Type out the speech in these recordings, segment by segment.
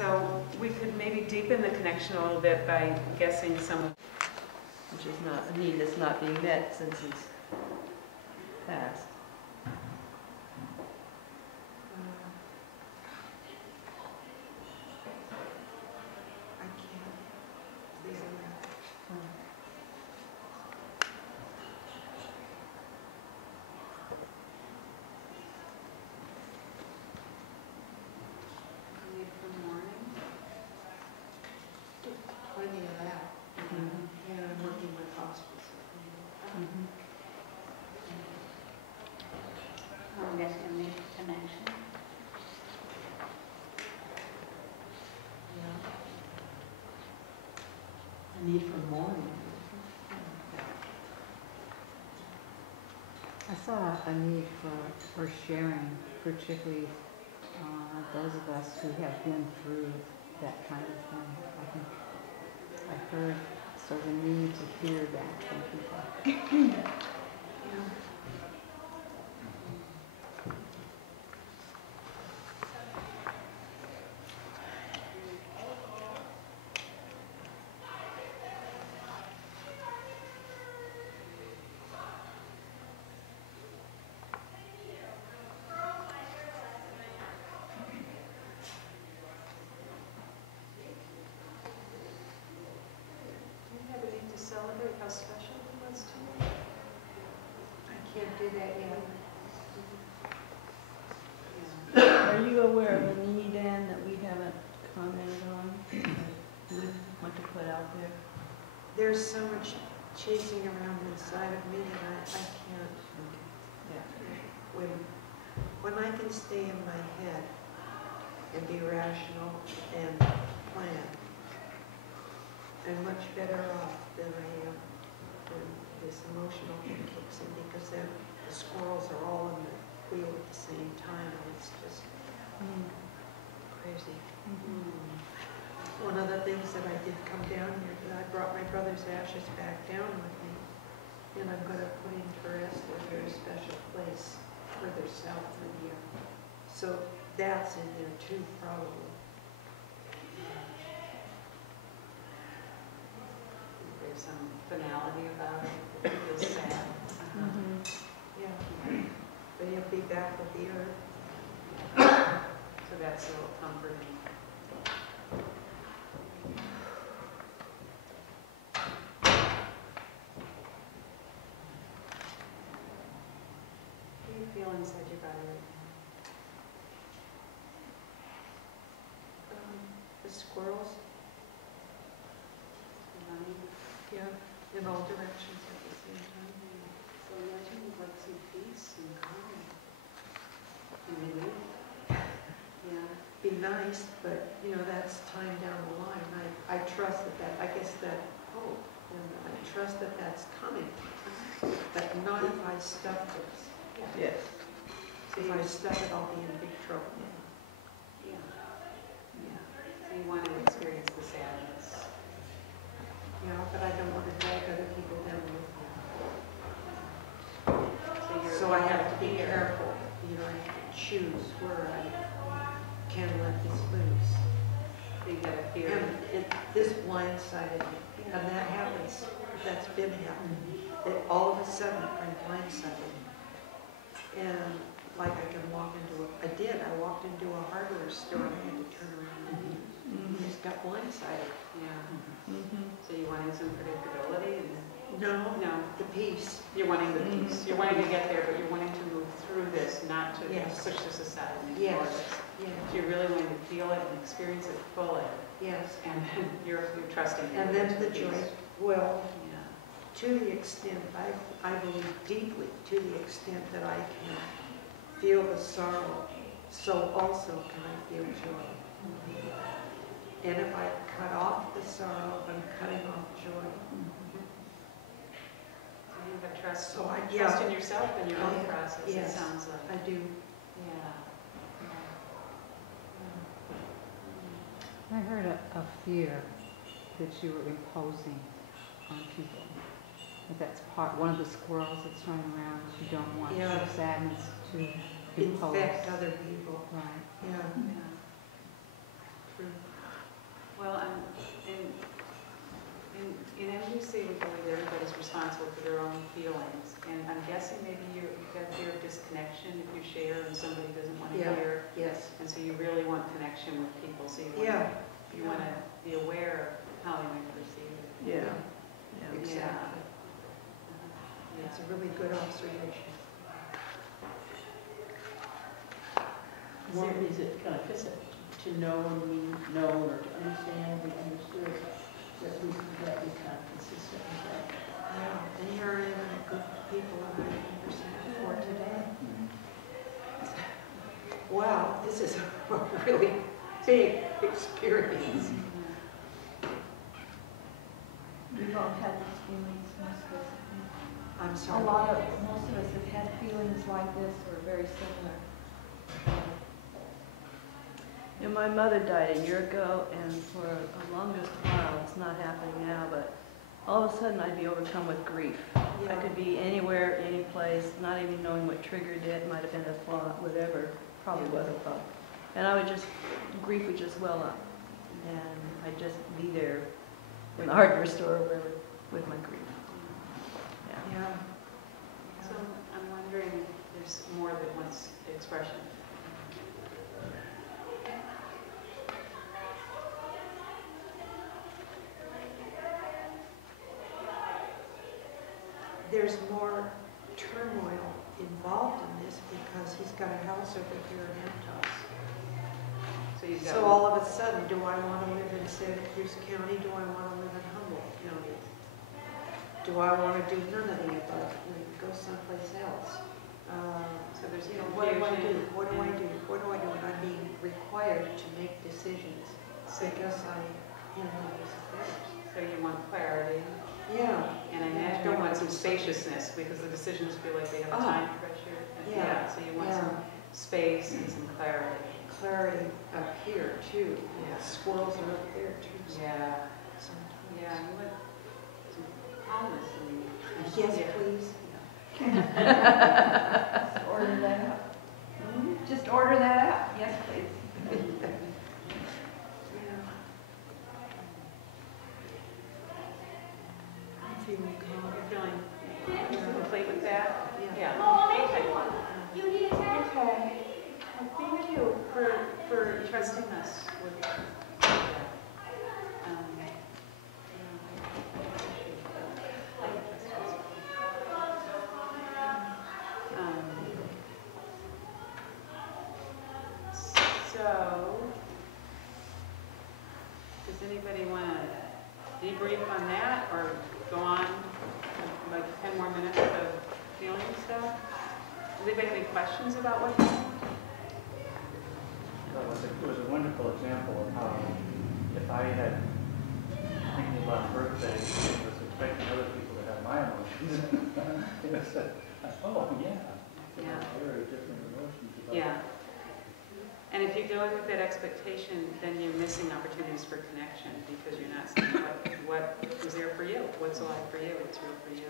So we could maybe deepen the connection a little bit by guessing some of. Which is not a need that's not being met since he's passed. I can't feel that. Need for mourning. Plenty of that. And I'm working with hospice. I'm guessing need connection. Yeah. A need for mourning. I saw a need for sharing, particularly those of us who have been through that kind of thing. I think I heard sort of a need to hear that from people. Do you have a need to celebrate how special it was to you? I can't do that yet. Are you aware of a need, Ann, that we haven't commented on? We want to put out there? There's so much chasing around inside of me that I can't. Yeah. When I can stay in my head and be rational and plan, I'm much better off than I am when this emotional thing kicks in, because then the squirrels are all in the wheel at the same time, and it's just crazy. One of the things that I did come down here, I brought my brother's ashes back down with me, and I'm going to put him to rest at a very special place further south from here. So that's in there too, probably. There's some finality about it. It feels sad. Yeah. But he'll be back with the earth. So that's a little comforting. What do you feel inside your body right now? The squirrels, Money? yeah, in all directions at the same time. So imagine like some peace and calm. And relief. Yeah. Be nice, but you know, that's time down the line. I trust that, I guess that hope, and I trust that that's coming. But not if I stuff this. Yes. So if I stuff it, I'll be in big trouble. Yeah. Yeah. So you want to experience the sadness. Yeah, but I don't want to drag other people down with me. So I have to be careful. You know, I have to choose where I can let this loose. You got to fear. And this blindsided me, and that happens. That's been happening. That all of a sudden I'm blindsided, and like I can walk into I walked into a hardware store and I had to turn around and just got blindsided. Yeah. So you wanting some predictability and No, no, the peace. you're wanting the peace. You're wanting to get there, but you're wanting to move through this, not to Yes. push this aside and ignore Yes. this. Yeah. So you're really wanting to feel it and experience it fully, Yes. and you're trusting. And then the joy. Well, Yeah. to the extent I believe deeply, to the extent that I can feel the sorrow, so also can I feel joy. And if I cut off the sorrow, I'm cutting off joy. You have trust. So Trust in yourself and your own I- process. yes. It sounds like. I do. Yeah. I heard a fear that you were imposing on people. That that's one of the squirrels that's running around. You don't want your sadness to impose. Infect other people. Right. Yeah. Yeah. True. responsible for their own feelings. And I'm guessing maybe you've got fear of disconnection if you share and somebody doesn't want to Yeah. hear. Yes. And so you really want connection with people, so Yeah. you want to be aware of how they might perceive it. Yeah. Yeah. Exactly. Yeah. That's a really good observation. One is it kind of fits it to know and mean known, or to understand, be understood, that we kind of consistent with that. Yeah. And here I am in a group of people and I understand for today. Wow, this is a really big experience. We've all had these feelings, most of us. I'm A sorry. most of us have had feelings like this or very similar. You know, my mother died a year ago, and for the longest while, it's not happening now, but all of a sudden I'd be overcome with grief. I could be anywhere, any place, not even knowing what triggered it. Might have been a thought, whatever, probably was a thought. And I would just, grief would just well up. And I'd just be there in the hardware store or wherever with my grief. Yeah. Yeah. So I'm wondering if there's more than one expression. There's more turmoil involved in this because he's got a house over here in Antos. So you've got So all of a sudden, do I want to live in Santa Cruz County? Do I want to live in Humboldt County? Do I want to do none of the above and go someplace else? so there's You know, what do I do? confusion. What do I do? What do I do? And I'm being required to make decisions because I handle these affairs. So you want clarity, Yeah. and I imagine you want some spaciousness because the decisions feel like they have Ah. time pressure. And Yeah. So you want Yeah. some space and some clarity. Clarity up here too. Yeah. Squirrels are up there too. Yeah. Sometimes. Yeah. You want some calmness and. Yes, Yeah. please. Just order that out. Just order that out. Yes, please. Yeah. I'm feeling calm. You're feeling complete with that? Yeah. You need a tag. Okay. Well, thank you for trusting us with that. So, does anybody want to debrief on that or go on like 10 more minutes of feeling stuff? Does anybody have any questions about what happened? It was a wonderful example of how if I had thinking about birthday, I was expecting other people to have my emotions. It was oh yeah, Yeah. very different emotions. About Yeah. And if you go with that expectation, then you're missing opportunities for connection because you're not saying what is there for you? What's alive for you? What's real for you?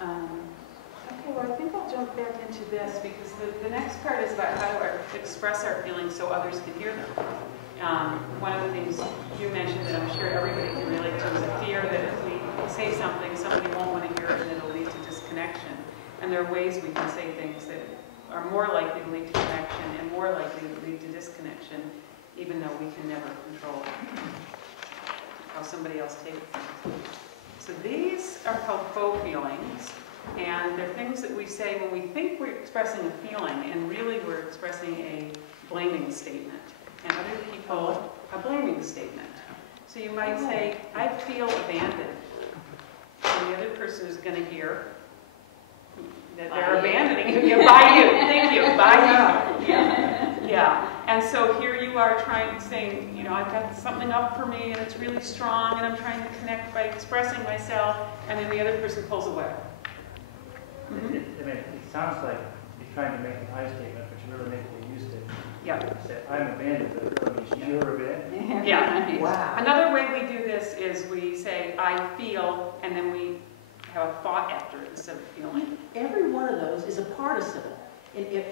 Okay, well, I think I'll jump back into this because the next part is about how to express our feelings so others can hear them. One of the things you mentioned that I'm sure everybody can relate to is a fear that if we say something, somebody won't want to hear it and it'll lead to disconnection. And there are ways we can say things that are more likely to lead to connection and more likely to lead to disconnection, even though we can never control how somebody else takes things. So these are called faux feelings, and they're things that we say when we think we're expressing a feeling, and really we're expressing a blaming statement, and other people a blaming statement. So you might say, I feel abandoned, and the other person is going to hear that they're abandoning you by you. Thank you, by you. Yeah, yeah. And so here you are saying, you know, I've got something up for me and it's really strong and I'm trying to connect by expressing myself, and then the other person pulls away. it sounds like you're trying to make an I statement, but you're really making a you statement. Yeah. You say, I'm abandoned, but it really means you're abandoned. Yeah. Wow. Another way we do this is we say, I feel, and then we have a thought after it instead of feeling. Every one of those is a participle.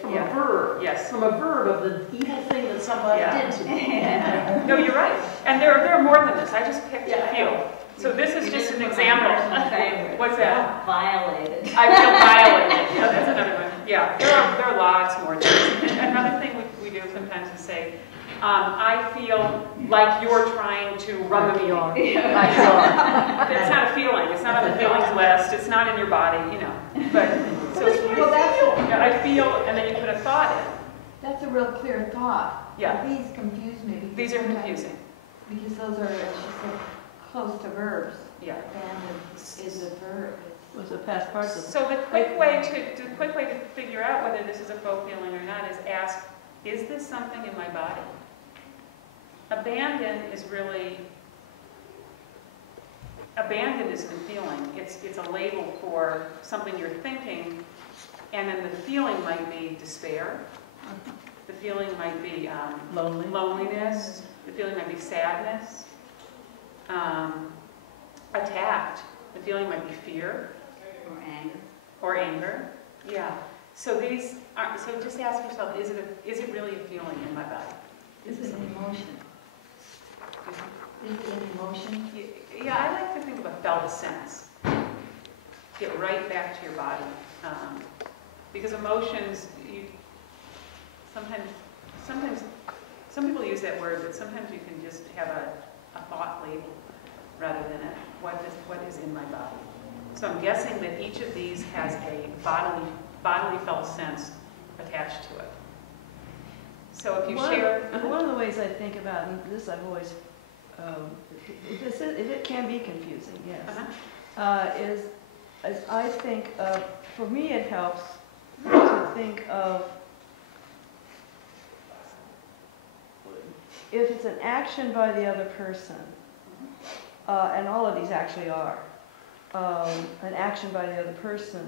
from Yeah. a verb. Yes. From a verb of the evil thing that somebody Yeah. did to me. No, you're right. And there are more than this. I just picked a few. So this is You just did an put my example. personal favorite. What's that? Violated. I feel violated. Yeah, that's another one. Yeah, there are lots more things. And another thing we do sometimes is say, I feel like you're trying to run the meeting. That's not a feeling. It's not on the feelings list. It's not in your body, you know. But so Well, that's, yeah, I feel, and then you put a thought in. that's a real clear thought. Yeah. These confuse me. because These are sometimes- confusing. Because those are, as she said, close to verbs. Yeah. Abandon is a verb. Was a past participle. So the quick way to figure out whether this is a faux feeling or not is ask, is this something in my body? Abandon isn't a feeling. It's a label for something you're thinking, and then the feeling might be despair. The feeling might be loneliness. The feeling might be sadness. Attacked. The feeling might be fear. Or anger. Or anger, yeah. So these are, so just ask yourself, is it really a feeling in my body? Is it an emotion? Is it an emotion? Yeah, I like to think of a felt sense. Get right back to your body. Because emotions, sometimes, some people use that word, but sometimes you can just have a thought label rather than what is in my body. So I'm guessing that each of these has a bodily felt sense attached to it. So if you share... One of the ways I think about, and this I've always, it can be confusing, yes, is I think of, for me it helps to think of, if it's an action by the other person, and all of these actually are, an action by the other person,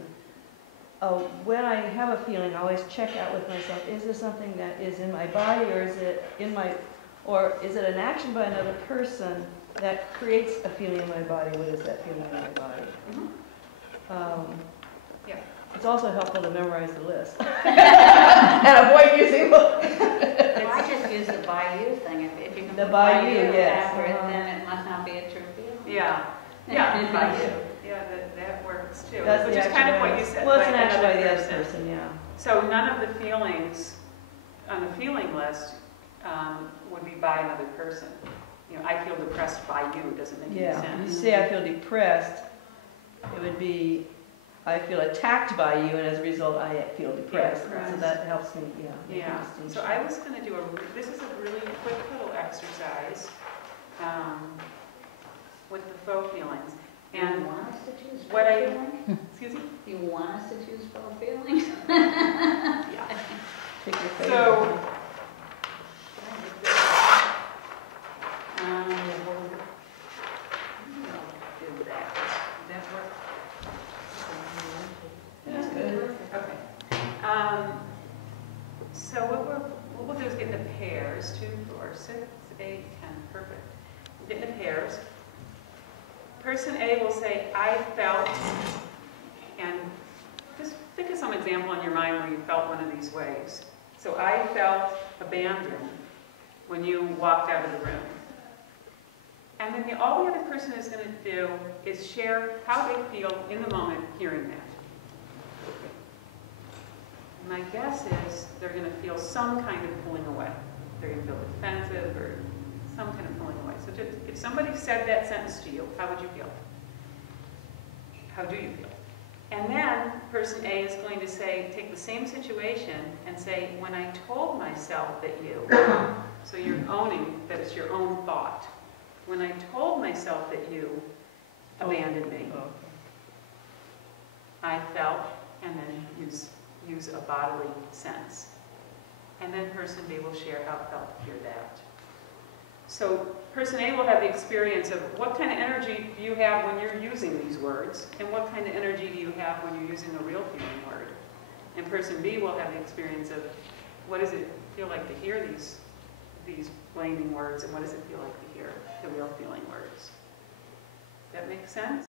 when I have a feeling, I always check out with myself, is this something that is in my body, or is it an action by another person that creates a feeling in my body? What is that feeling in my body? Yeah. It's also helpful to memorize the list and avoid using Well, I just use the by you thing. If you can The put by you, yes. after it, then it must not be a true feeling. Yeah, by you. Yeah, that works too. That's Which the is action kind of by- what you said. Well, it's an by action by another the other person, yeah. So none of the feelings on the feeling list would be by another person. You know, I feel depressed by you doesn't make any Yeah, sense. you say I feel depressed, it would be, I feel attacked by you, and as a result, I feel depressed. depressed. So that helps me, make a Yeah, distinction. so I was going to do this is a really quick little exercise with the faux feelings. Do And you want us to choose what faux I- feelings? excuse me? Do you want us to choose faux feelings? Yeah. Pick your favorite. So, do that. Does that work? That's good. Okay. So what we'll do is get into pairs, 2, 4, 6, 8, 10, perfect. Get into pairs. Person A will say, I felt, and just think of some example in your mind where you felt one of these ways. So I felt abandoned when you walked out of the room. And then all the other person is going to do is share how they feel in the moment hearing that. My guess is they're going to feel some kind of pulling away. They're going to feel defensive or some kind of pulling away. So just, if somebody said that sentence to you, how would you feel? How do you feel? And then person A is going to say, take the same situation and say, when I told myself that you, so you're owning that it's your own thought. When I told myself that you abandoned me, I felt, and then use a bodily sense. And then person B will share how it felt to hear that. So person A will have the experience of what kind of energy do you have when you're using these words, and what kind of energy do you have when you're using a real feeling word. And person B will have the experience of what does it feel like to hear these blaming words, and what does it feel like to hear the real feeling words. That make sense?